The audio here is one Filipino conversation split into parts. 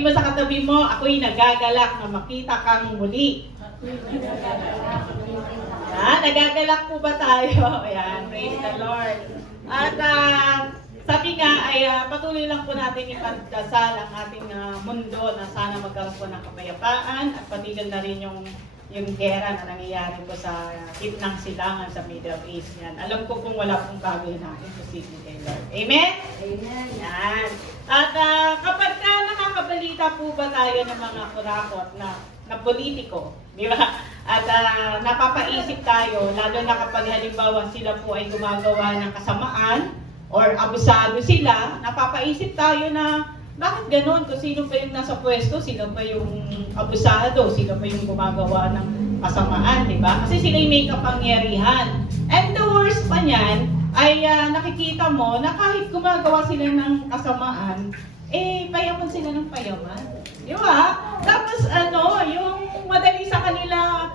Mo sa katabi mo, ako'y nagagalak na makita kang muli. Nagagalak po ba tayo? Ayan, praise the Lord. At sabi nga ay patuloy lang po natin ipagdasal ang ating mundo na sana magkaroon po ng kapayapaan at patigil na rin yung gera na nangyayari po sa gitnang silangan sa Middle East. Yan. Alam ko kung wala pong bagay na imposible kay Lord. Amen? Amen. Yan. At kapag nakakabalita po ba tayo ng mga kurakot na politiko, di ba? At napapaisip tayo, lalo na kapag halimbawa sila po ay gumagawa ng kasamaan or abusado sila, napapaisip tayo na bakit ganon? Kung sino pa yung nasa pwesto, sino pa yung abusado, sino pa yung gumagawa ng kasamaan, di ba? Kasi sila yung may kapangyarihan. And the worst pa niyan, ay nakikita mo na kahit gumagawa sila ng kasamaan, payaman sila ng payaman. Di ba? Tapos yung madali sa kanila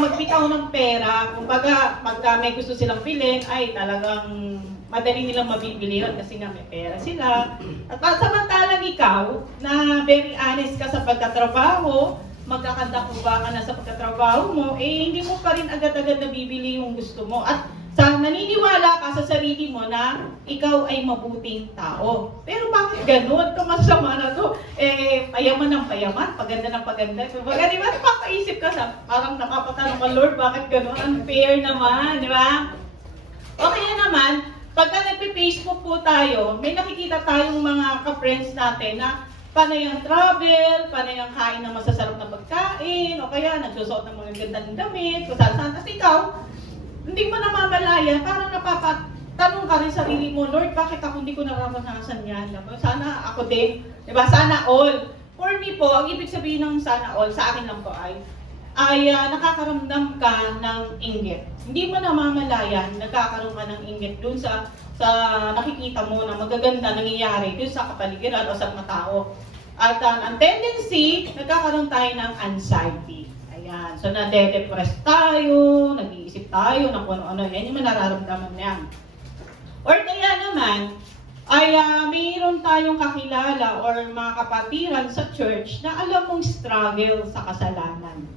magbitaw ng pera, kumbaga pagka may gusto silang bilhin, ay talagang madali nilang mabibili yun kasi nga may pera sila. At samantalang ikaw, na very honest ka sa pagtatrabaho, magkakanda ko ba ka na sa pagtatrabaho mo, hindi mo pa rin agad-agad nabibili yung gusto mo. At naniniwala ka sa sarili mo na ikaw ay mabuting tao. Pero bakit ganun? Ito masama na to. Payaman ng payaman, paganda ng paganda. Kumbaga, di ba, napapaisip ka sa, parang napapatanong ka, Lord, bakit ganun? Unfair naman, di ba? O kaya naman, pagka nagpe-Facebook po tayo, may nakikita tayong mga ka-friends natin na panay ang travel, panay ang kain ng masasarap na pagkain, o kaya nagsusuot ng mga gandang damit, kung saan-saan. Kasi ikaw, hindi mo namamalayan, parang napapatanong ka rin sarili mo, Lord, bakit ako hindi ko nararanasan yan? Sana ako din, di ba? Sana all. For me po, ang ibig sabihin ng sana all, sa akin lang po ay nakakaramdam ka ng inggit. Hindi mo namamalayan, nagkakaroon ka ng inggit dun sa nakikita mo na magaganda nangyayari dun sa kapaligiran o sa mga tao. At ang tendency, nagkakaroon tayo ng anxiety. Ayan. So, nade-depress tayo, nag-iisip tayo ng kung ano-ano. Yan yung nararamdaman yan. Or kaya naman, ay mayroon tayong kakilala or mga kapatiran sa church na alam mong struggle sa kasalanan.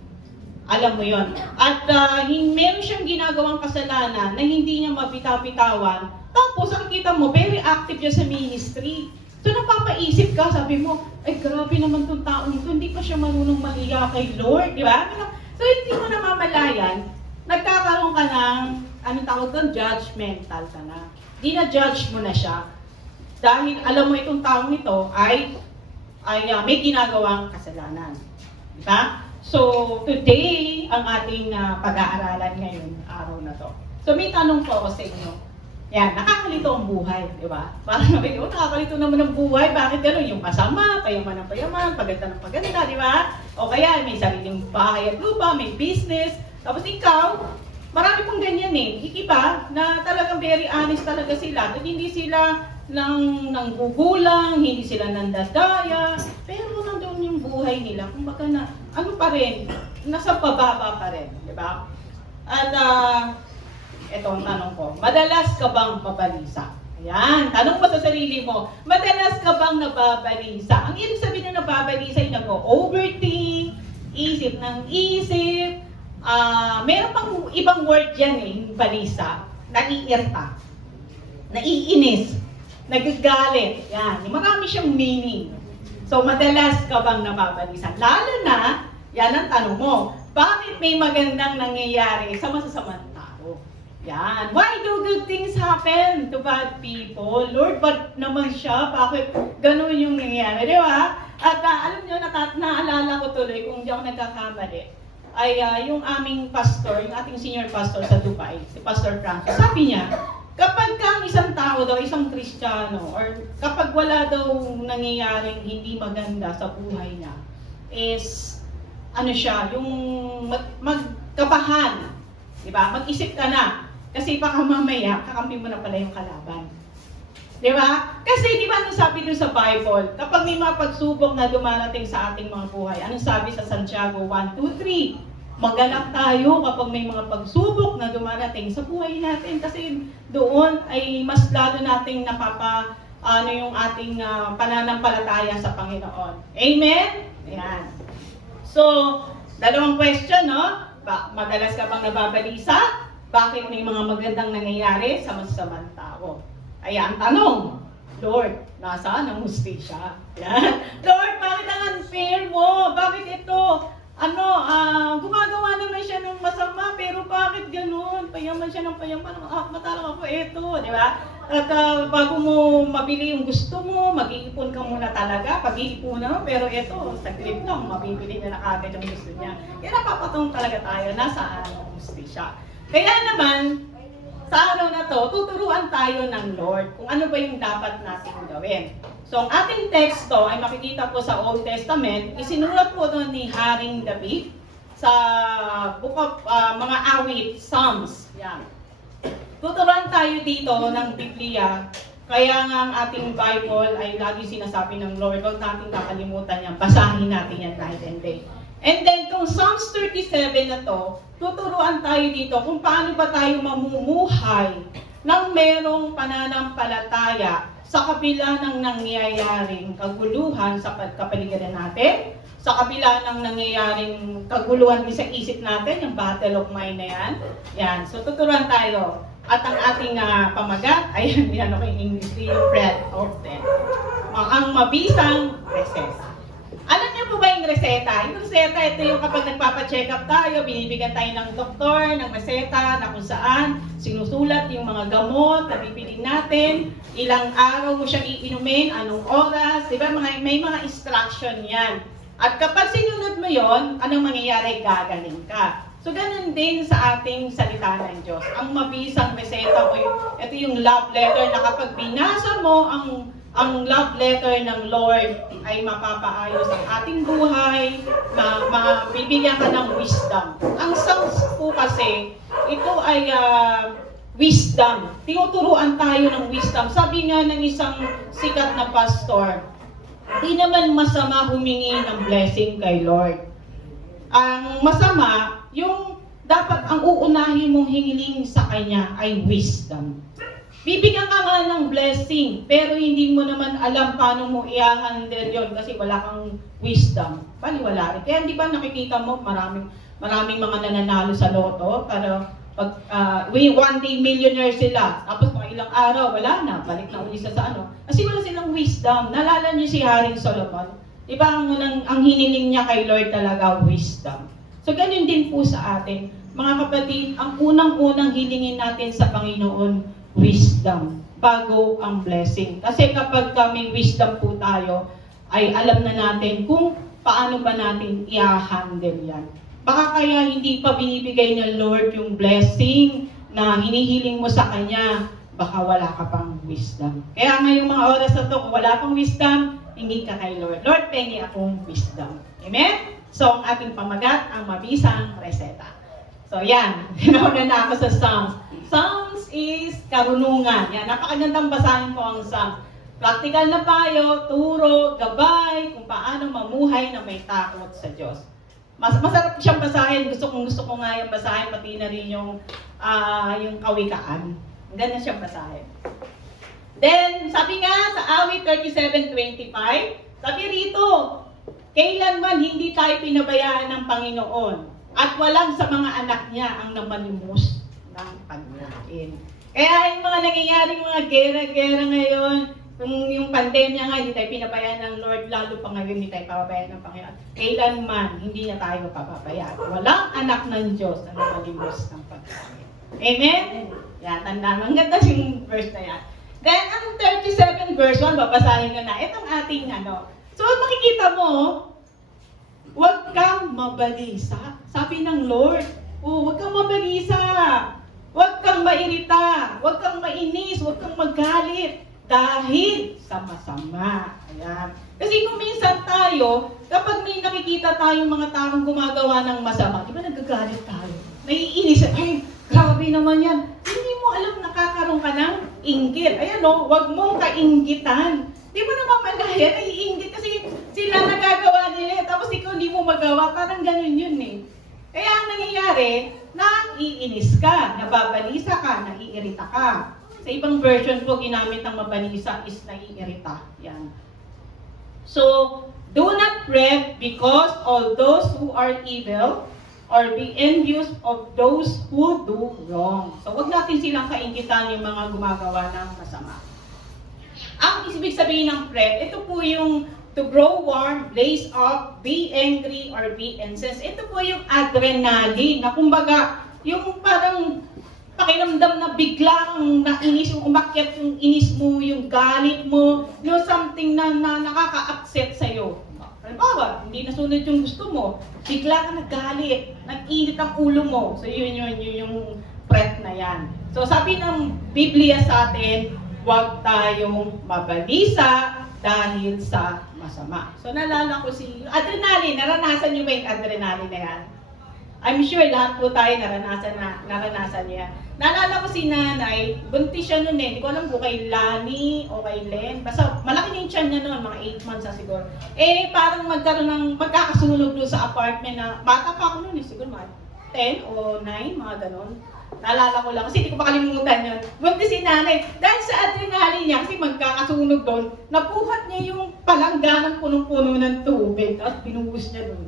Alam mo yon. At meron siyang ginagawang kasalanan na hindi niya mabitaw-bitawan. Tapos, ang kita mo, very active siya sa ministry. So, napapaisip ka, sabi mo, ay grabe naman itong taong ito, hindi pa siya marunong maliya kay Lord, di ba? So, hindi mo namamalayan, nagkakaroon ka ng, anong tawag doon, judgmental ka na. Di na-judge mo na siya. Dahil alam mo itong taong ito ay may ginagawang kasalanan. Di ba? So, today, ang ating pag-aaralan ngayon, araw na to. So, may tanong po ako sa inyo. Yan, nakakalito ang buhay, di ba? Parang sabi ko, nakakalito naman ang buhay, bakit gano'n? Yung masama, payaman ng payaman, paganda ng paganda, di ba? O kaya, may sariling bahay at lupa, may business. Tapos ikaw, marami pong ganyan iba, na talagang very honest talaga sila. At hindi sila nanggugulang, hindi sila nandadaya, pero nandun yung buhay nila. Kumbaga na, ano pa rin, nasa pababa pa rin, di ba? At ito ang tanong ko, madalas ka bang mabalisa? Ayan, tanong mo sa sarili mo, madalas ka bang nababalisa? Ang ibig sabihin na nababalisa ay nag-overthink, isip ng isip, meron pang ibang word yan balisa, naiirta, naiinis, nagagalit, yan, marami siyang meaning. So, madalas ka bang nababalisa? Lalo na, yan ang tanong mo, bakit may magandang nangyayari sa masasamang tao? Yan. Why do good things happen to bad people? Lord, ba't naman siya? Bakit ganun yung nangyayari? Di ba? At alam nyo, naalala ko tuloy, kung hindi ako nagkakamali, ay yung aming pastor, yung ating senior pastor sa Dubai, si Pastor Francis, sabi niya, kapag ang isang tao daw, isang Kristiyano, or kapag wala daw nangyayaring hindi maganda sa buhay niya, is, yung magkabahan, di ba? Mag-isip ka na, kasi baka mamaya, kakampi mo na pala yung kalaban. Di ba? Kasi di ba anong sabi doon sa Bible, kapag may mga pagsubok na dumarating sa ating mga buhay, anong sabi sa Santiago 1:2-3? Magalak tayo kapag may mga pagsubok na dumarating sa buhay natin kasi doon ay mas lalo nating ano yung ating pananampalataya sa Panginoon. Amen? Ayan. So, dalawang question, no? Madalas ka bang nababalisa? Bakit may mga magandang nangyayari sa masasamang tao? Ayan, tanong, Lord, nasaan ang hustisya? Ayan. Lord, bakit ang unfair mo? Bakit ito? Gumagawa naman siya ng masama, pero bakit ganun? Payaman siya ng payaman. Matalang ako, eto, di ba? At bago mo mabili yung gusto mo, mag-iipon ka muna talaga. Pag-iipunan mo, pero eto, saglit lang, mabibili niya na agad yung gusto niya. Kaya napapatong talaga tayo, nasaan ang hustisya. Kaya naman, sa araw na to, tuturuan tayo ng Lord kung ano ba yung dapat natin gawin. So, ang ating teksto ay makikita po sa Old Testament, isinulat po doon ni Haring David sa Book of mga awit, Psalms. Yan. Tuturuan tayo dito ng Biblia, kaya nga ang ating Bible ay lagi sinasabi ng Lord, huwag natin kakalimutan yan, basahin natin yan night and day. And then, itong Psalms 37 na to, tuturuan tayo dito kung paano ba tayo mamumuhay ng merong pananampalataya sa kabila ng nangyayaring kaguluhan sa kapaligiran natin, sa kabila ng nangyayaring kaguluhan din sa isip natin, yung battle of mind na yan. Yan. So, tuturuan tayo. At ang ating pamagat, ayan, yan ako yung English, yung bread of death. Ang mabisang reseta. Alam niyo po ba yung reseta? Yung reseta, ito yung kapag nagpapacheck up tayo, binibigyan tayo ng doktor, ng reseta, na kung saan sinusulat yung mga gamot na bibilin natin, ilang araw mo siyang iinumin, anong oras, di ba? May mga instruction yan. At kapag sinunod mo yon, anong mangyayari? Gagaling ka. So, ganun din sa ating salita ng Diyos. Ang mabisang reseta ko, ito yung love letter na kapag binasa mo ang love letter ng Lord ay mapapaayos ang ating buhay, mabibigyan ka ng wisdom. Ang Psalms po kasi, ito ay wisdom. Tinuturuan tayo ng wisdom. Sabi nga ng isang sikat na pastor, di naman masama humingi ng blessing kay Lord. Ang masama, yung dapat ang uunahin mong hingiling sa Kanya ay wisdom. Bibigyan ka nga ng blessing, pero hindi mo naman alam paano mo i-handle yun kasi wala kang wisdom. Wala rin. Kaya di ba nakikita mo maraming mga nananalo sa loto, pero pag one day millionaire sila, tapos mga ilang araw, wala na, balik na uli sa ano. Kasi wala silang wisdom. Nalala niyo si Haring Solomon? Di ba ang hiniling niya kay Lord talaga, wisdom. So ganun din po sa atin. Mga kapatid, ang unang-unang hilingin natin sa Panginoon, wisdom, bago ang blessing. Kasi kapag may wisdom po tayo, ay alam na natin kung paano ba natin i-handle yan. Baka kaya hindi pa binibigay ng Lord yung blessing na hinihiling mo sa Kanya, baka wala ka pang wisdom. Kaya ngayong mga oras na to, kung wala pang wisdom, hindi ka kay Lord. Lord, pengi akong wisdom. Amen? So, ang ating pamagat, ang mabisang reseta. So, yan. Hinauna na ako sa Psalms. Psalms is karunungan. Yan, napakagandang basahin po ang Psalms. Practical na payo, turo, gabay, kung paano mamuhay na may takot sa Diyos. Masarap siyang basahin. Gusto ko nga yung basahin, pati na rin yung kawikaan. Ganda siyang basahin. Then, sabi nga sa awit 37:25, sabi rito, kailanman hindi tayo pinabayaan ng Panginoon at walang sa mga anak niya ang namalimos ng pagkain. Kaya yung mga nangyayaring mga gera-gera ngayon, yung pandemya nga, hindi tayo pinabayaan ng Lord, lalo pa ngayon hindi tayo papabayaan ng Panginoon. Kailanman, hindi niya tayo papabayaan. Walang anak ng Diyos na namalimos ng pagkain. Amen? Yan, tandaan. Ang ganda yung verse na yan. Then, ang 37 verse 1, babasahin ko na. Itong ating So, makikita mo, huwag kang mabalisa. Sabi ng Lord, huwag kang mabalisa. Huwag kang mairita. Huwag kang mainis. Huwag kang magalit. Dahil sa masama. Ayan. Kasi kung minsan tayo, kapag may nakikita tayong mga taong gumagawa ng masama, di ba nagagalit tayo? Naiinis. Ay, grabe naman yan. Hindi mo alam nakakaroon ka ng inggit. Ayan huwag mong kainggitan. Di mo naman malaya, naiinggit kasi sila nagagawa nila. Tapos ikaw hindi mo magawa. Parang ganun yun eh. Kaya ang nangyayari, naiinis ka, nababalisa ka, naiirita ka. Sa ibang version po, ginamit ng mabalisa is naiirita. Yan. So, do not fret because all those who are evil or be envious of those who do wrong. So, wag natin silang kainggitan yung mga gumagawa ng masama. Ang ibig sabihin ng fret, ito po yung to grow warm, blaze up, be angry, or be incensed. Ito po yung adrenaline na kumbaga, yung parang pakiramdam na biglang nainis, yung umakyat yung inis mo, yung galit mo, no, something na nakaka-upset sa'yo. Halimbawa, hindi nasunod yung gusto mo, bigla ka nagalit, nag-init ang ulo mo. So yun yung fret na yan. So sabi ng Biblia sa atin, huwag tayong mabalisa dahil sa masama. So naalala ko si adrenaline, naranasan niyo ba yung adrenaline na yan? I'm sure lahat po tayo naranasan niya. Naalala ko si nanay, buntis siya noon eh. Hindi ko alam kung kay Lani o kay Len. Basta malaki na yung tiyan niya noon, mga 8 months na siguro. Eh parang magkakasunog doon sa apartment na, bata pa ako noon eh, siguro mga 10 o 9, mga ganon. Naalala ko lang, kasi hindi ko makalimutan yun. Buntis si nanay, dahil sa adrenaline niya, kasi magkakasunog doon, napuhat niya yung palangganang punong-puno ng tubig, tapos binuhos niya doon.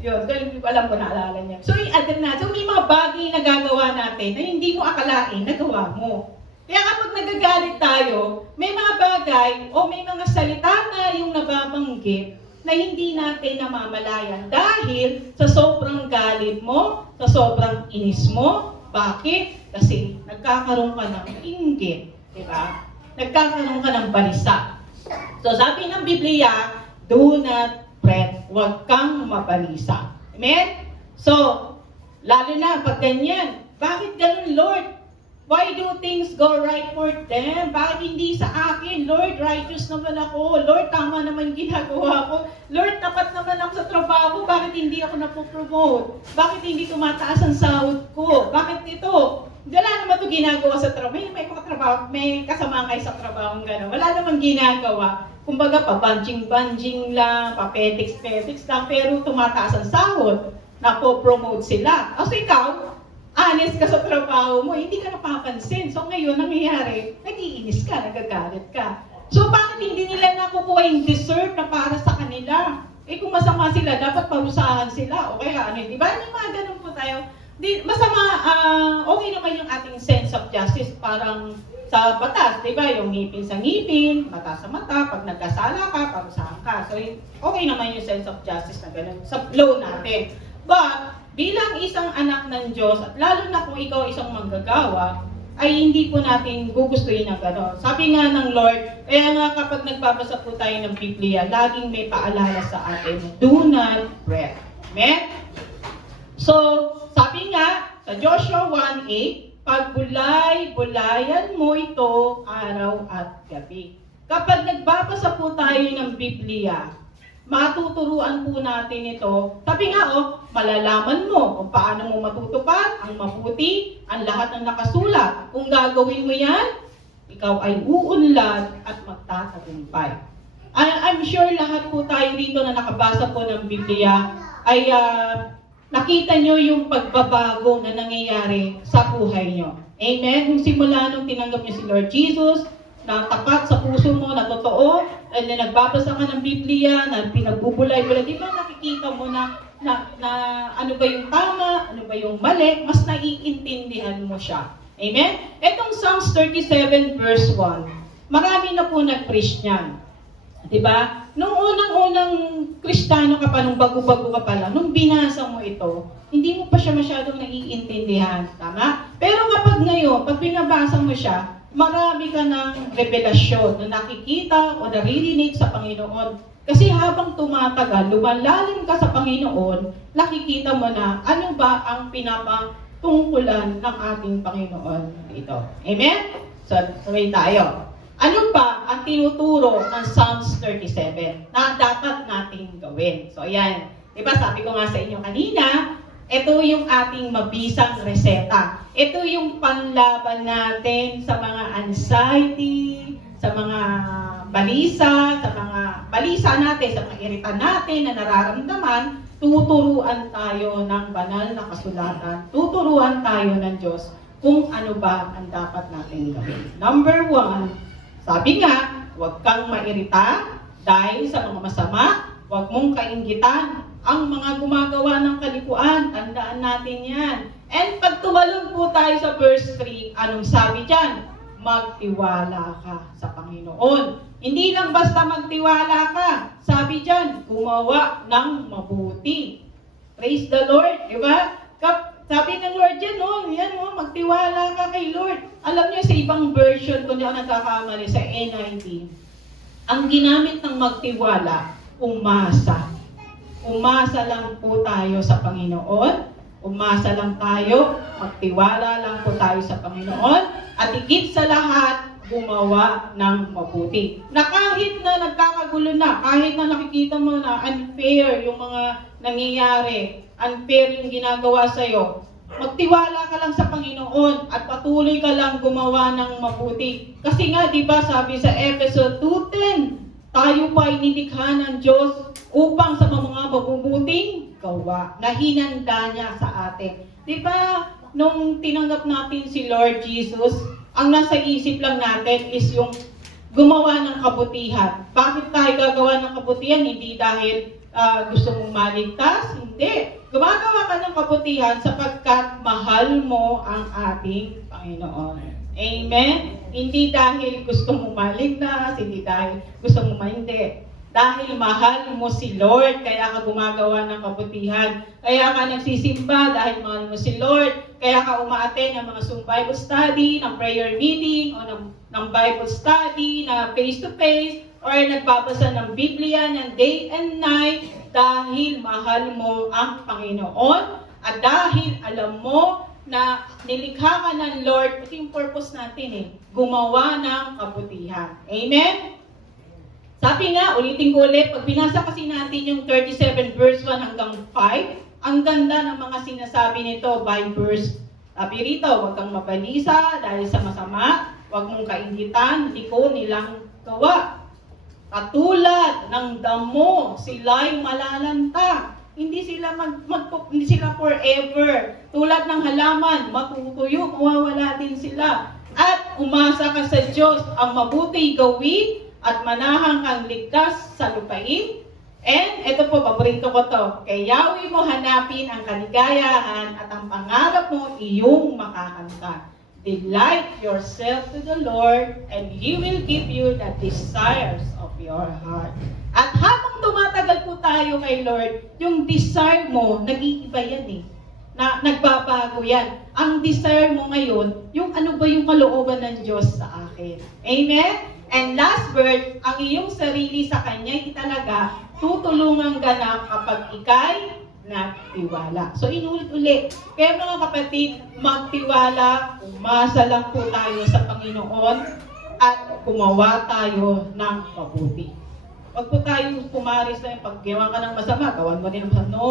Yun, hindi ko alam kung naalala niya. So, yung adrenaline, so may mga bagay na gagawa natin na hindi mo akalain, nagawa mo. Kaya kapag nagagalit tayo, may mga bagay o may mga salita na yung nababanggit na hindi natin namamalayan dahil sa sobrang galit mo, sa sobrang inis mo. Bakit? Kasi nagkakaroon ka ng inggit, di ba? Nagkakaroon ka ng balisa. So sabi ng Biblia, do not fret, huwag kang mabalisa. Amen? So, lalo na pag ganyan, bakit ganun, Lord? Why do things go right for them? Bakit hindi sa akin? Lord, righteous naman ako. Lord, tama naman ginagawa ko. Lord, tapat naman ako sa trabaho. Bakit hindi ako napopromote? Bakit hindi tumataas ang sahod ko? Bakit ito? Wala naman ito ginagawa sa trabaho. May kasama kayo sa trabaho ng gano'n. Wala naman ginagawa. Kumbaga, pa-banjing-banjing lang, pa-petics-petics lang, pero tumataas ang sahod. Napopromote sila. Kasi ikaw, honest ka sa trabaho mo, hindi ka napapansin. So ngayon, nangyayari, nag-iinis ka, nagagalit ka. So bakit hindi nila nakukuha yung deserve na para sa kanila? Eh kung masama sila, dapat parusahan sila. O kaya ano, di ba? May mga ganun po tayo. Masama, okay naman yung ating sense of justice, parang sa batas, di ba? Yung ngipin sa ngipin, mata sa mata, pag nagkasala ka, parusahan ka. So okay naman yung sense of justice na ganun sa law natin. But, bilang isang anak ng Diyos, at lalo na kung ikaw isang manggagawa, ay hindi po natin gugustuhin ng gano'n. Sabi nga ng Lord, kaya nga kapag nagbabasa po tayo ng Biblia, laging may paalala sa atin, do not fret. Amen? So, sabi nga, sa Joshua 1:8, pagbulay-bulayan mo ito araw at gabi. Kapag nagbabasa po tayo ng Biblia, matuturuan po natin ito. Sabi nga, malalaman mo kung paano mo matutupad ang mabuti, ang lahat ng nakasulat. Kung gagawin mo yan, ikaw ay uunlad at magtatagumpay. I'm sure lahat po tayo dito na nakabasa po ng Biblia ay nakita nyo yung pagbabago na nangyayari sa buhay nyo. Amen? Kung simula nung tinanggap nyo si Lord Jesus, na tapat sa puso mo, na totoo, and then nagbabasa ka ng Biblia, na pinagbubulay-bulay, di ba nakikita mo na ano ba yung tama, ano ba yung mali, mas naiintindihan mo siya. Amen? Etong Psalms 37 verse 1, marami na po nag-preach niyan. Di ba? Nung unang-unang Kristiyano ka pa, nung bago-bago ka pa lang, nung binasa mo ito, hindi mo pa siya masyadong naiintindihan. Tama? Pero kapag ngayon, pag binabasa mo siya, marami ka ng revelasyon na nakikita o naririnig sa Panginoon. Kasi habang tumatagal, lumalalim ka sa Panginoon, nakikita mo na ano ba ang pinapatungkulan ng ating Panginoon dito. Amen? So, sabay tayo. Ano ba ang tinuturo ng Psalms 37 na dapat nating gawin? So, ayan. Diba, sabi ko nga sa inyo kanina, ito yung ating mabisang reseta. Ito yung panlaban natin sa mga anxiety, sa mga balisa natin, sa mga irita natin na nararamdaman. Tuturuan tayo ng banal na kasulatan. Tuturuan tayo ng Diyos kung ano ba ang dapat natin gawin. Number 1, sabi nga, huwag kang mairita dahil sa mga masama, huwag mong kainggitan ang mga gumagawa ng kalikuan. Tandaan natin yan. And pag tumalon po tayo sa verse 3, anong sabi dyan? Magtiwala ka sa Panginoon. Hindi lang basta magtiwala ka. Sabi dyan, gumawa ng mabuti. Praise the Lord, di ba? Sabi ng Lord dyan, yan, magtiwala ka kay Lord. Alam niyo sa ibang version, kung di ako nagkakamali, sa NIV, ang ginamit ng magtiwala, umasa. Umasa lang po tayo sa Panginoon. Umasa lang tayo, magtiwala lang po tayo sa Panginoon. At higit sa lahat, gumawa ng mabuti. Na kahit na nagkakagulo na, kahit na nakikita mo na unfair yung mga nangyayari, unfair yung ginagawa sa'yo, magtiwala ka lang sa Panginoon at patuloy ka lang gumawa ng mabuti. Kasi nga, di ba, sabi sa Efeso 2:10, tayo pa ay nilikha ng Diyos upang sa mga mabubuting gawa na hinanda niya sa atin. Di ba, nung tinanggap natin si Lord Jesus, ang nasa isip lang natin is yung gumawa ng kabutihan. Bakit tayo gagawa ng kabutihan? Hindi dahil gusto mong maligtas? Hindi. Gumagawa ka ng kabutihan sapagkat mahal mo ang ating Panginoon. Amen? Hindi dahil gusto mong maligtas, hindi dahil gusto mong hindi. Dahil mahal mo si Lord, kaya ka gumagawa ng kabutihan. Kaya ka nagsisimba dahil mahal mo si Lord. Kaya ka umaattend ng mga Bible study, ng prayer meeting, o ng Bible study na face-to-face, or nagbabasa ng Biblia ng day and night dahil mahal mo ang Panginoon at dahil alam mo na nilikha ka ng Lord, ito yung purpose natin gumawa ng kabutihan. Amen? Sabi nga, ulitin ko ulit, pag binasa kasi natin yung 37 verse 1 hanggang 5, ang ganda ng mga sinasabi nito by verse. Sabi rito, huwag kang mabalisa dahil sa masama, huwag mong kainggitan, liko nilang gawa. Katulad ng damo, sila'y malalanta. Hindi sila hindi sila forever. Tulad ng halaman, matutuyo, mawawala din sila. At umasa ka sa Diyos, ang mabuti gawin at manahang kang ligtas sa lupain. And ito po, paborito ko to. Kay Yahweh mo hanapin ang kaligayahan at ang pangarap mo iyong makakanta. Delight yourself to the Lord and He will give you the desires of your heart. At habang tumatagal po tayo kay Lord, yung desire mo, nag-iiba yan na nagbabago yan. Ang desire mo ngayon, yung ano ba yung kalooban ng Diyos sa akin. Amen? And last word, ang iyong sarili sa Kanya talaga tutulungan ka na kapag ikay nagtiwala. So inulit-ulit. Kaya mga kapatid, magtiwala, umasa lang po tayo sa Panginoon at gumawa tayo ng mabuti. Huwag po tayong pumaris na yung pag gawa ka ng masama, gawan mo din ang masama. No.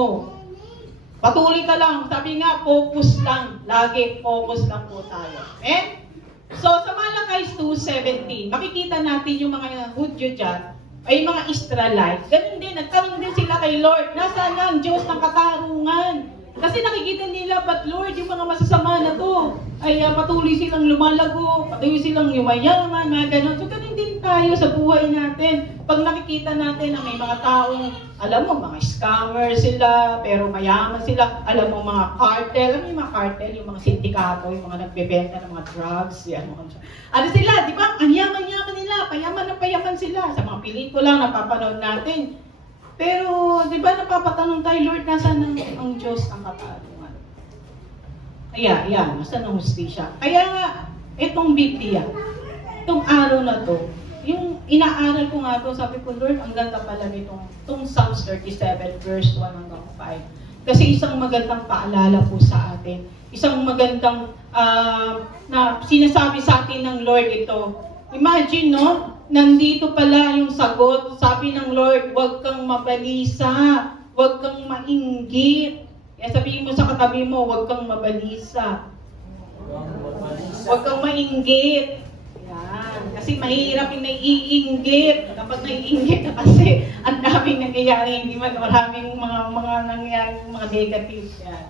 Patuloy ka lang. Sabi nga, focus lang. Lagi focus lang po tayo. Amen? So, sa Malakay 2:17, makikita natin yung mga Hudyo dyan, ay mga Israelites. Ganun din, nagtanong din sila kay Lord, nasaan na ang Diyos ng katarungan? Kasi nakikita nila, but Lord, yung mga masasama na to, ay patuloy silang lumalago, patuloy silang yumayaman, mga ganun. So, ganun din tayo sa buhay natin. Pag nakikita natin na may mga taong, alam mo, mga scammer sila, pero mayaman sila, alam mo, mga cartel, alam mo yung mga cartel, yung mga sindikato, yung mga nagbebenta ng mga drugs, yan, ano sila, di ba? Ang yaman-yaman nila, payaman na payaman sila. Sa mga pelikula, napapanood natin. Pero, di ba, napapatanong tayo, Lord, nasaan ang Diyos ang katarungan? Kaya, yan, nasaan ang hustisya? Kaya nga, itong Biblia, itong araw na to, yung inaaral ko nga to, sabi ko, Lord, ang ganda pala itong Psalms 37, verse 1 hanggang 5. Kasi isang magandang paalala po sa atin. Isang magandang na sinasabi sa atin ng Lord ito. Imagine, no? Nandito pala yung sagot. Sabi ng Lord, huwag kang mabalisa, huwag kang mainggit. Kaya sabihin mo sa katabi mo, huwag kang mabalisa. Huwag kang mainggit. Yan. Kasi mahirap yung naiinggit. Kapag naiinggit ka kasi, ang daming nangyayari, hindi man maraming mga nangyayari, mga negative. Yan.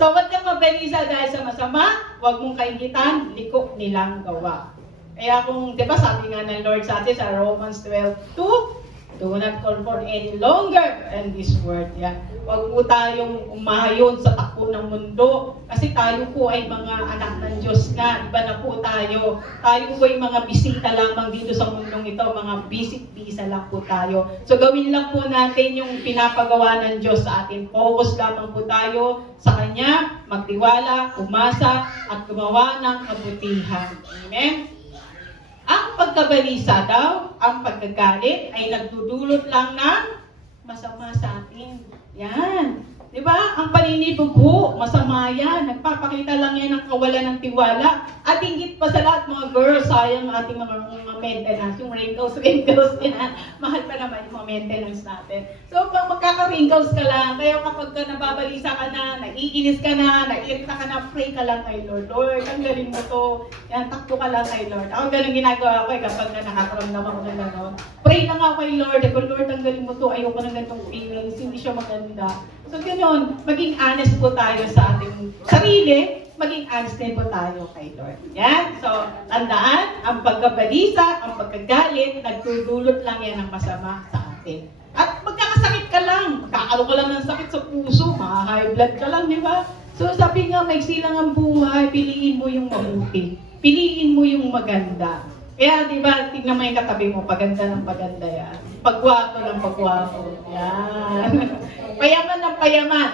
So, huwag kang mabalisa dahil sa masama, huwag mong kaingitan, liko nilang gawa. Kaya kung, di ba sabi nga ng Lord sa atin sa Romans 12:2, do not conform any longer in this world. Yan. Huwag po tayong umayon sa takbo ng mundo. Kasi tayo po ay mga anak ng Diyos nga. Iba na po tayo. Tayo po ay mga bisita lamang dito sa mundong ito. Mga bisit-bisa lang po tayo. So gawin lang po natin yung pinapagawa ng Diyos sa atin. Focus lamang po tayo sa Kanya, magtiwala, umasa, at gumawa ng kabutihan. Amen? Ang pagkabalisa daw, ang pagkagalit ay nagdudulot lang ng masama sa atin. Yan. Di ba? Ang paninibugho, masama yan. Nagpapakita lang yan ng kawalan ng tiwala. At hingit pa sa lahat, mga girls, sayang ating mga maintenance, yung wrinkles yan. Mahal pa naman yung mga maintenance natin. So, pag magkaka-wrinkles ka lang, kaya kapag ka nababalisa ka na, naiinis ka na, nairita ka na, pray ka lang kay Lord. Lord, ang galing mo to. Yan, takbo ka lang kay Lord. Ako ganun ginagawa ko kapag na nakakaramdam ako ng gano'n. Pray lang ako kay Lord. Ako, Lord, ang galing mo to. Ayoko ng ganitong feelings. Hindi siya maganda. So, gano'n, maging honest po tayo sa ating sarili, maging honest din po tayo kay Lord. Yan. So, tandaan, ang pagkabalisa, ang pagkagalit, nagdudulot lang yan ng masama sa atin. At magkakasakit ka lang, magkakaroon ka lang ng sakit sa puso, high blood ka lang, di ba? So, sabi nga, maiksi lang ang buhay, piliin mo yung mabuti. Piliin mo yung maganda. Kaya, di ba, tignan mo yung katabi mo, paganda ng paganda yan. Pagwapo ng pagwapo. Yan. Payaman ng payaman.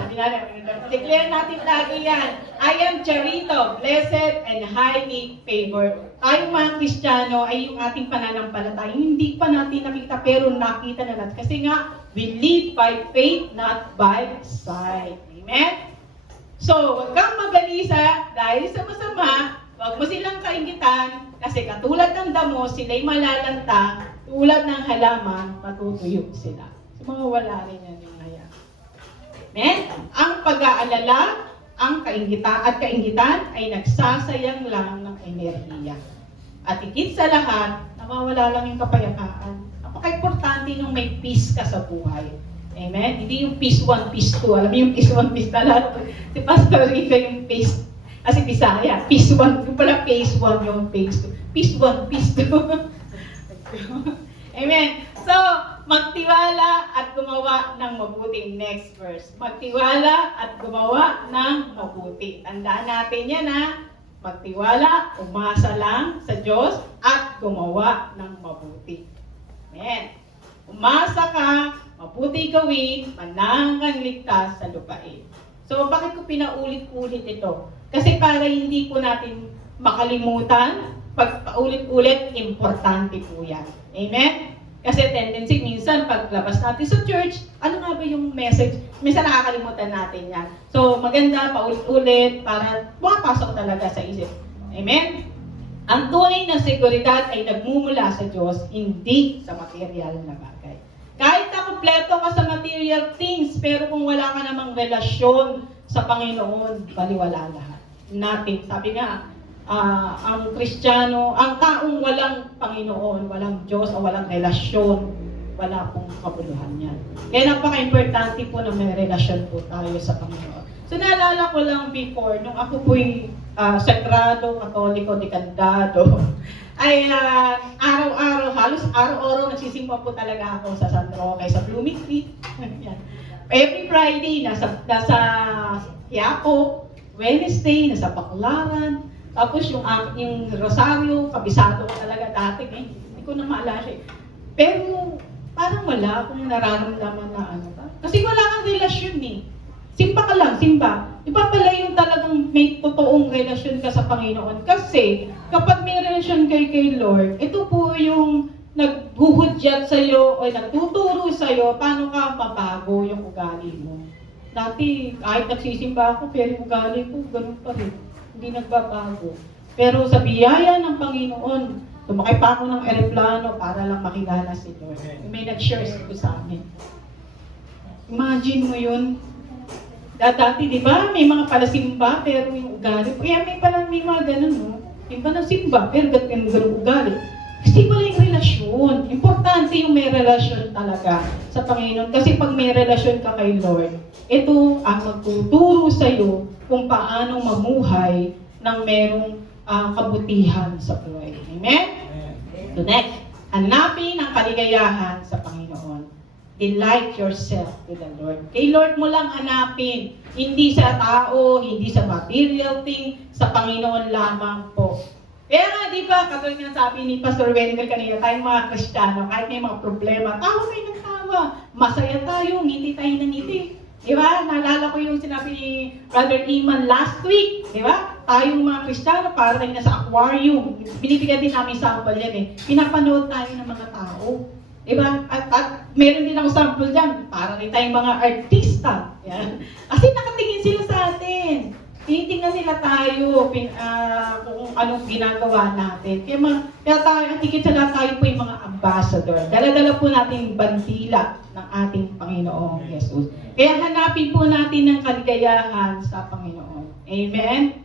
Declare natin lagi yan. I am Charito, blessed and highly favored. Tayong mga Kristiyano ay yung ating pananampalataya. Hindi pa natin nakita pero nakita na natin. Kasi nga, we live by faith, not by sight. Amen? So, huwag kang mabalisa dahil sa masama, huwag mo silang kaingitan kasi katulad ng damo, sila'y malalanta, tulad ng halaman, matutuyo sila. So, mawawala rin yan yung haya. Amen? Ang pag-aalala, ang kaingitan ay nagsasayang lang ng enerhiya. At higit sa lahat, nawawala lang yung kapayapaan. Napaka-importante nung may peace ka sa buhay. Amen? Hindi yung peace 1, peace 2. Alam mo yung peace 1, peace 2. Si Pastor Rico yung peace. Kasi Bisaya, peace 1. Yung pala phase 1 yung phase 2. Peace 1, peace 2. Amen? So, magtiwala at gumawa ng mabuti. Next verse. Magtiwala at gumawa ng mabuti. Tandaan natin yan ha. Magtiwala, umasa lang sa Diyos at gumawa ng mabuti. Amen. Umasa ka, mabuti gawin, manang kang ligtas sa lupain. So, bakit ko pinaulit-ulit ito? Kasi para hindi po natin makalimutan, pag paulit-ulit, importante po yan. Amen? Kasi tendency, minsan, paglabas natin sa church, ano nga ba yung message? Minsan nakakalimutan natin yan. So, maganda, paulit-ulit, para makapasok talaga sa isip. Amen? Ang tunay na seguridad ay nagmumula sa Diyos, hindi sa material na bagay. Kahit na kumpleto ka sa material things, pero kung wala ka namang relasyon sa Panginoon, baliwala lahat. Nothing. Sabi nga, ang Kristiyano, ang taong walang Panginoon, walang Diyos, o walang relasyon, wala pong kabuluhan yan. Kaya napaka-importante po na may relasyon po tayo sa Panginoon. So naalala ko lang before, nung ako po'y sagrado, katoliko, dekandado, ay araw-araw, halos araw-araw nagsisimba po talaga ako sa San Roque, sa Blooming Street. Every Friday, nasa Quiapo, Wednesday, nasa Baclaran, tapos yung Rosario, kabisado ko talaga dati, hindi ko na maalala siya. Pero parang wala akong nararamdaman na ano ba. Kasi wala kang relasyon eh. Simba ka lang, simba. Iba pala yung talagang may totoong relasyon ka sa Panginoon. Kasi kapag may relasyon kay Lord, ito po yung naghuhudyat sa'yo o nagtuturo sa'yo paano ka mabago yung ugali mo. Dati, kahit nagsisimba ako, pero yung ugali ko, ganun pa rin. Hindi nagbabago. Pero sa biyaya ng Panginoon, tumakay pa ako ng eroplano para lang makilala si Lord. May nag-share ito sa amin. Imagine mo yun. Dati, di ba, may mga palasimba, pero yung ugali. Kaya may mga ganun, no? Yung palasimba, pero ganun ugali. Kasi pala yung relasyon. Importante yung may relasyon talaga sa Panginoon. Kasi pag may relasyon ka kay Lord, ito ang magtuturo sa'yo kung paano mamuhay ng merong kabutihan sa buhay. Amen? So next, hanapin ang kaligayahan sa Panginoon. Delight yourself with the Lord. Kay Lord mo lang hanapin. Hindi sa tao, hindi sa material thing, sa Panginoon lamang po. Kaya nga, di ba, katulad nga sabi ni Pastor Wendell kanina, tayong mga Kristiyano, kahit may mga problema, tawa kayo ng tawa. Masaya tayo, ngiti tayo ng ngiti. Di ba? Naalala ko yung sinabi ni Brother Iman last week. Di ba? Tayong mga Kristiyano, para tayo nasa aquarium. Binibigyan din namin sample yan eh. Pinapanood tayo ng mga tao. Diba? At meron din ako sample dyan, para rin tayong mga artista. Yan. Kasi nakatingin sila sa atin. Tinitingnan nila tayo kung anong ginagawa natin. Kaya tayo, at higit sa lahat tayo po yung mga ambassador. Dala-dala po natin yung bandila ng ating Panginoong Jesus. Kaya hanapin po natin ng kaligayahan sa Panginoon. Amen?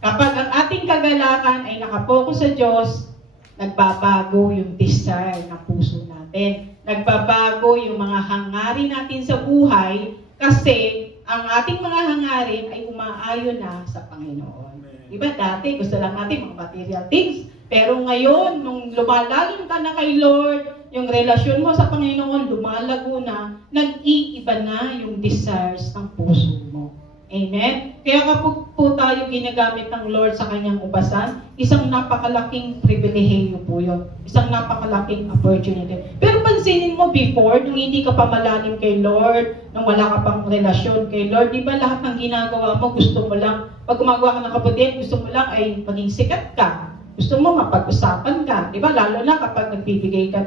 Kapag ang ating kagalakan ay nakapokus sa Diyos, nagbabago yung desire ng puso natin. Nagbabago yung mga hangarin natin sa buhay kasi ang ating mga hangarin ay umaayon na sa Panginoon. Diba dati gusto lang natin mga material things. Pero ngayon, nung lumalalim ka na kay Lord, yung relasyon mo sa Panginoon lumalago na, nag-iiba na yung desires ng puso mo. Amen? Kaya kapag po tayo ginagamit ng Lord sa kanyang ubasan, isang napakalaking pribilehiyo po yun. Isang napakalaking opportunity. Pero pansinin mo before, nung hindi ka pa malalim kay Lord, nung wala ka pang relasyon kay Lord, di ba lahat ng ginagawa mo, gusto mo lang, pag gumagawa ka ng kabutihan, gusto mo lang ay maging sikat ka. Gusto mo mapag-usapan ka. Di ba? Lalo na kapag nagbibigay ka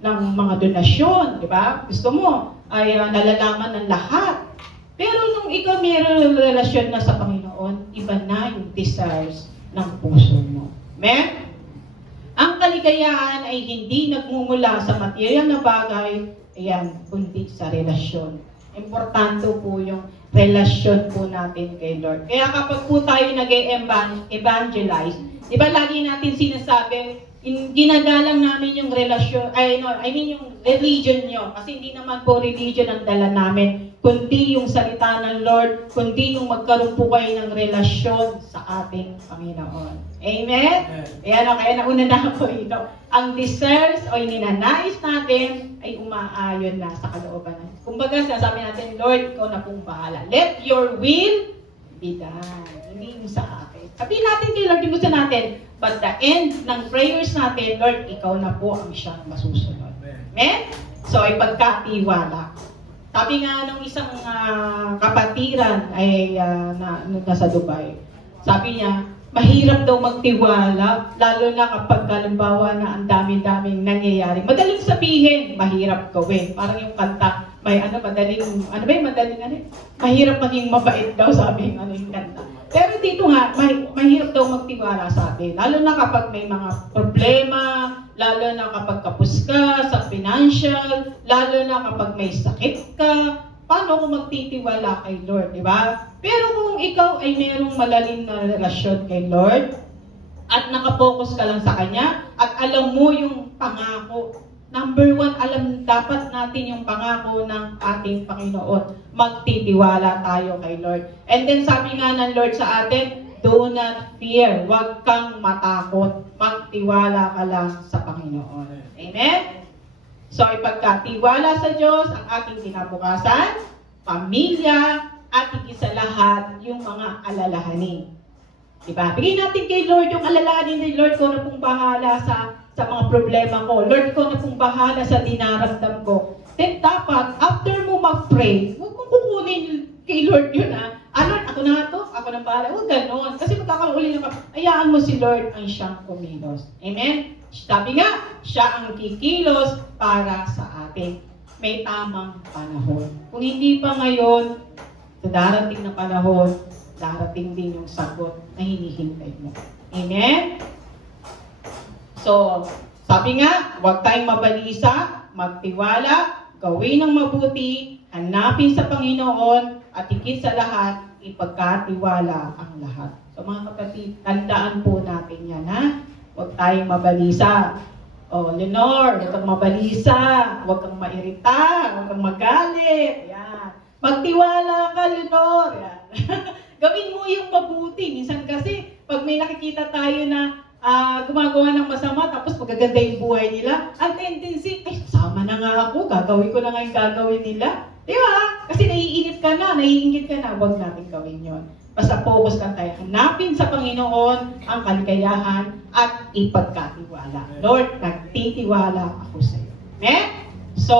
ng mga donasyon. Di ba? Gusto mo ay nalalaman ng lahat. Pero nung ikaw mayroong relasyon na sa Panginoon, iba na yung desires ng puso mo. Amen? Ang kaligayahan ay hindi nagmumula sa material na bagay, ayan, kundi sa relasyon. Importante po yung relasyon po natin kay Lord. Kaya kapag po tayo nag-evangelize, di ba lagi natin sinasabi, ginagalang namin yung relasyon, yung religion nyo. Kasi hindi naman po religion ang dala namin, kundi yung salita ng Lord, kundi yung magkaroon po kayo ng relasyon sa ating Panginoon. Amen? Kaya nauna na po ito. Ang desires o ninanais natin ay umaayon na sa kalooban natin. Kumbaga, sabi natin, Lord, ikaw na pong bahala. Let your will be done. Hindi yung sa akin. Sabihin natin kay Lord, yung gusto natin, but the end ng prayers natin, Lord, ikaw na po ang siyang masusunod. Amen? So, ipagkatiwala. Sabi nga nung isang kapatiran ay nasa Dubai, sabi niya, mahirap daw magtiwala, lalo na kapag halimbawa na ang dami-daming nangyayari. Madaling sabihin, mahirap gawin. Parang yung kanta, mahirap maging mabait daw, sabi yung kanta. Pero dito nga, mahirap daw magtiwala sa atin. Lalo na kapag may mga problema, lalo na kapag kapos ka sa financial, lalo na kapag may sakit ka, paano kung magtitiwala kay Lord, di ba? Pero kung ikaw ay mayroong malalim na relasyon kay Lord, at nakapokus ka lang sa Kanya, at alam mo yung pangako, number one, dapat natin yung pangako ng ating Panginoon. Magtitiwala tayo kay Lord. And then sabi nga ng Lord sa atin, do not fear. Huwag kang matakot. Magtiwala ka lang sa Panginoon. Amen? So, ipagkatiwala sa Diyos ang ating kinabukasan, pamilya, at higit sa lahat, yung mga alalahanin. Diba? Bigyan natin kay Lord yung alalahanin ni Lord ko na pong bahala sa mga problema ko. Lord ko na pong bahala sa dinaramdam ko. Then dapat, after mo mag-pray, huwag mong kukunin kay Lord yun Lord, ako na to, ako na bahala. Huwag ganon. Kasi magkakaroon ulit ng hayaan mo si Lord ang siyang kumilos. Amen? Sabi nga, siya ang kikilos para sa atin. May tamang panahon. Kung hindi pa ngayon, sa darating na panahon, darating din yung sagot na hinihintay mo. Amen? So, sabi nga, huwag tayong mabalisa, magtiwala, gawin ng mabuti, hanapin sa Panginoon, at higit sa lahat, ipagkatiwala ang lahat. So mga kapatid, tandaan po natin yan, Huwag tayong mabalisa. Lenore, huwag kang mabalisa, huwag kang mairita, huwag kang magalit. Yan. Magtiwala ka, Lenore. Yan. Gawin mo yung mabuti. Minsan kasi, pag may nakikita tayo na gumagawa ng masama, tapos magaganda yung buhay nila, ang tendency, ay, sama na nga ako, gagawin ko na nga yung gagawin nila. Di ba? Kasi naiinip ka na, naiingit ka na, huwag natin gawin yon. Basta focus lang tayo. Hanapin sa Panginoon ang kaligayahan at ipagkatiwala. Lord, nagtitiwala ako sa iyo. Amen? So,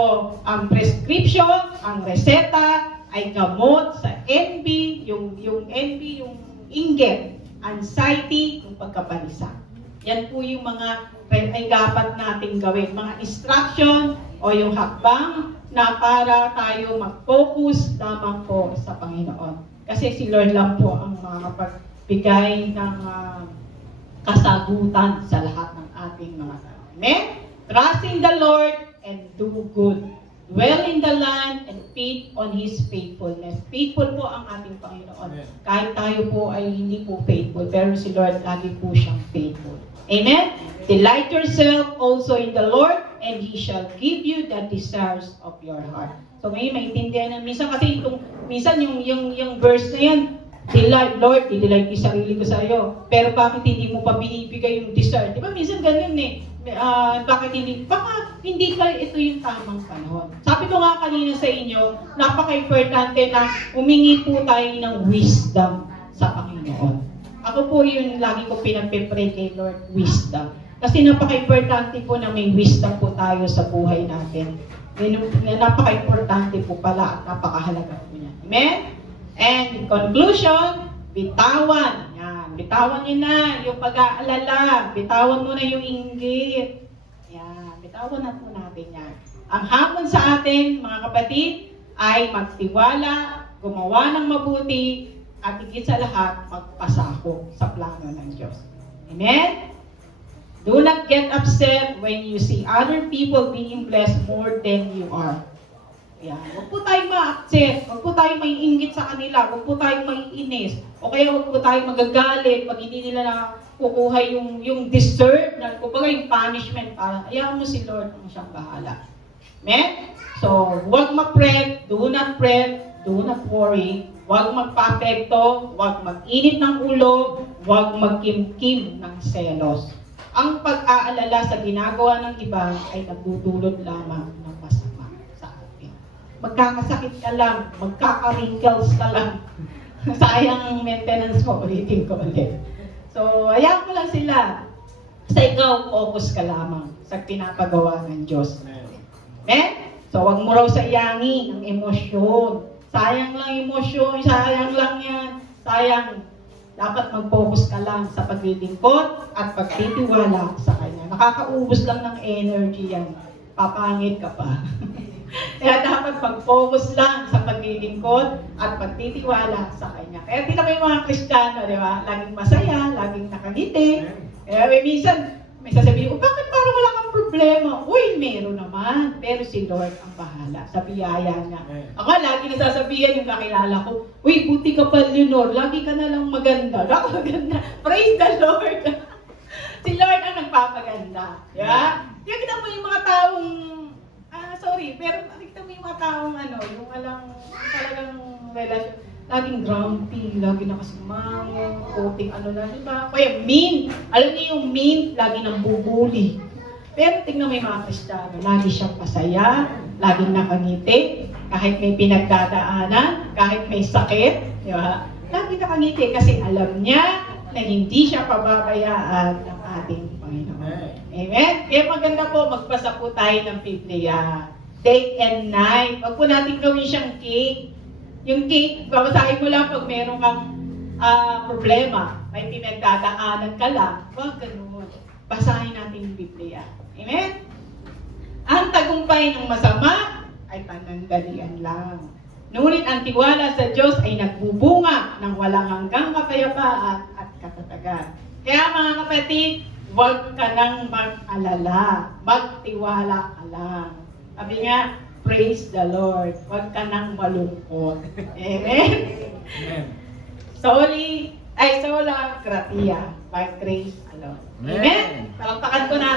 ang prescription, ang reseta, ay gamot sa envy, yung envy, yung inggit, anxiety, yung pagkabalisa. Yan po yung mga ay dapat nating gawin. Mga instruction o yung hakbang na para tayo mag-focus lamang po sa Panginoon. Kasi si Lord lang po ang makapagbigay ng kasagutan sa lahat ng ating mga tao. Amen? Trust in the Lord and do good. Dwell in the land and feed on His faithfulness. Faithful po ang ating Panginoon. Amen. Kahit tayo po ay hindi po faithful, pero si Lord lagi po siyang faithful. Amen? Delight yourself also in the Lord and He shall give you the desires of your heart. So ngayon, maintindihan na. Minsan yung verse na yan, delight, Lord, i-delight yung sarili ko sa iyo. Pero bakit hindi mo pa binibigay yung desire? Di ba minsan ganun eh. Bakit hindi? Baka hindi ka ito yung tamang panahon. Sabi ko nga kanina sa inyo, napaka-importante na humingi po tayo ng wisdom sa Panginoon. Ako po yung lagi ko pinagpipray kay Lord, wisdom. Kasi napaka-importante po na may wisdom po tayo sa buhay natin. Napaka-importante po pala at napakahalaga po niya. Amen? And in conclusion, bitawan. Yan. Bitawan niyo na yung pag-aalala. Bitawan mo na yung inggit. Yan. Bitawan na po natin yan. Ang hamon sa atin, mga kapatid, ay magtiwala, gumawa ng mabuti, at higit sa lahat, magpasako sa plano ng Diyos. Amen? Do not get upset when you see other people being blessed more than you are. Yan. Huwag po tayong ma-upset. Huwag po tayong maiinggit sa kanila. Huwag po tayong maiinis. O kaya huwag po tayong magagalit pag hindi nila na kukuha yung deserve, na kumbaga yung punishment. Parang, ayaw mo si Lord ang siyang bahala. Amen? So, huwag ma-fret. Do not fret. Do not worry. Huwag magpa-apekto. Huwag mag-init ng ulo. Huwag magkim-kim ng selos. Ang pag-aalala sa ginagawa ng iba ay nagdudulot lamang ng masama sa atin. Magkakasakit ka lang, magkaka-wrinkles ka lang. Sayang ang maintenance mo, ulitin ko ulit. So, hayaan ko lang sila. Sa ikaw, focus ka lamang sa pinapagawa ng Diyos. Amen? So, wag mo raw sayangi ang emosyon. Sayang lang emosyon, sayang lang yan. Sayang. Dapat mag-focus ka lang sa paglilingkod at pagtitiwala sa Kanya. Nakakaubos lang ng energy yan. Papangit ka pa. Kaya dapat mag-focus lang sa paglilingkod at pagtitiwala sa Kanya. Kaya tingnan mo yung mga Kristiyano, di ba? Laging masaya, laging nakangiti. Kaya minsan, may sasabihin, bakit parang wala kang problema? Uy, meron naman. Pero si Lord ang bahala sa biyaya niya. Ako, lagi nasasabihan yung kakilala ko, uy, buti ka pa, Leonor. Lagi ka na lang maganda. Maganda. Praise the Lord. Si Lord ang nagpapaganda. Yeah? Yung kita mo yung mga taong, pero kita mo yung mga taong, yung walang talagang relasyon. Laging grumpy, lagi nakasimango, puting di ba? Kaya mean. Alam niyo yung mean, lagi nang bubuli. Pero tingnan mo yung mga Kristiyano, lagi siyang masaya, laging nakangiti, kahit may pinagdadaanan, kahit may sakit, di ba? Lagi nakangiti kasi alam niya na hindi siya pababayaan ng ating Panginoon. Amen? Kaya maganda po, magbasa po tayo ng Biblia. Day and night. Wag po natin gawin siyang cake. Yung cake, babasahin mo lang pag meron kang problema, may pinagdadaanan ka lang, huwag ganun. Basahin natin yung Biblia. Amen? Ang tagumpay ng masama ay panandalian lang. Ngunit ang tiwala sa Diyos ay nagbubunga ng walang hanggang kapayapaan at katatagan. Kaya mga kapatid, huwag ka nang mag-alala, magtiwala ka lang. Sabi nga, praise the Lord. Huwag ka nang malungkot. Amen? Amen. Sola gratia, by grace alone. Amen? Palakpakan ko natin.